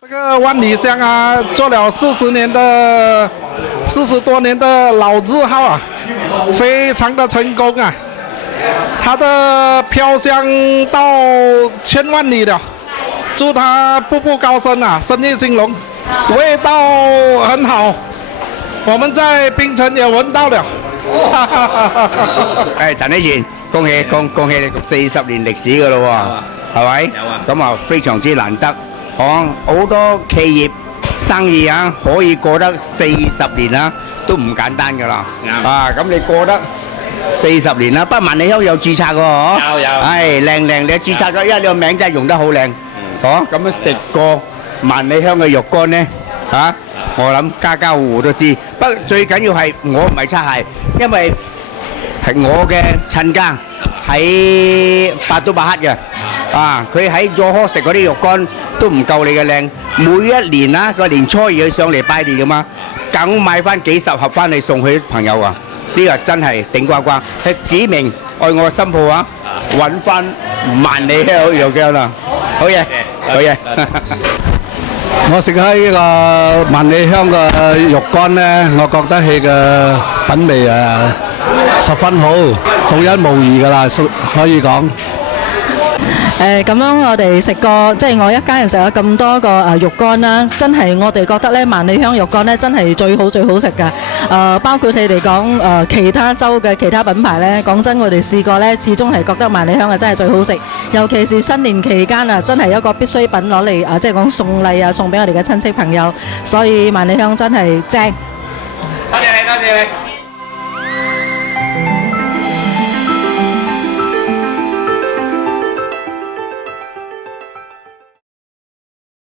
这个万里香啊，做了40多年的老字号啊，非常的成功啊。它的飘香到千万里了，祝它步步高升啊，生意兴隆，味道很好，我們在檳城也聞到了。陳喜賢，恭喜你40年歷史噶咯喎，係咪？咁啊非常之難得，好多企業生意啊可以過得40年啦，都唔簡單噶啦。咁你過得40年啦，不過萬里香有註冊嘅嗬，有，係靚，你註冊咗，因為你個名真係用得好靚，咁樣食過萬里香嘅肉乾呢，我諗家家戶戶都知。不過最緊要係我唔係擦鞋，因為係我嘅親家喺百都百克嘅，佢喺佐科食嗰啲肉乾都唔夠你嘅靚。每一年啦，個年初二佢上嚟拜年㗎嘛，梗買翻幾10盒翻嚟送佢朋友啊！呢個真係頂呱呱，係指明愛我嘅新抱啊！揾翻萬里香肉乾啦，好嘢，好嘢。我食開呢個萬里香嘅肉乾呢，我覺得佢嘅品味十分好，獨一無二㗎啦，可以講。咁樣我哋食過，即係我一家人食咗咁多個肉乾啦，真係我哋覺得咧萬里香肉乾咧真係最好食㗎。包括你哋講其他州嘅其他品牌咧，講真我哋試過咧，始終係覺得萬里香啊真係最好食。尤其是新年期間啊，真係一個必需品攞嚟即係講送禮啊，送俾我哋嘅親戚朋友，所以萬里香真係正。多謝你。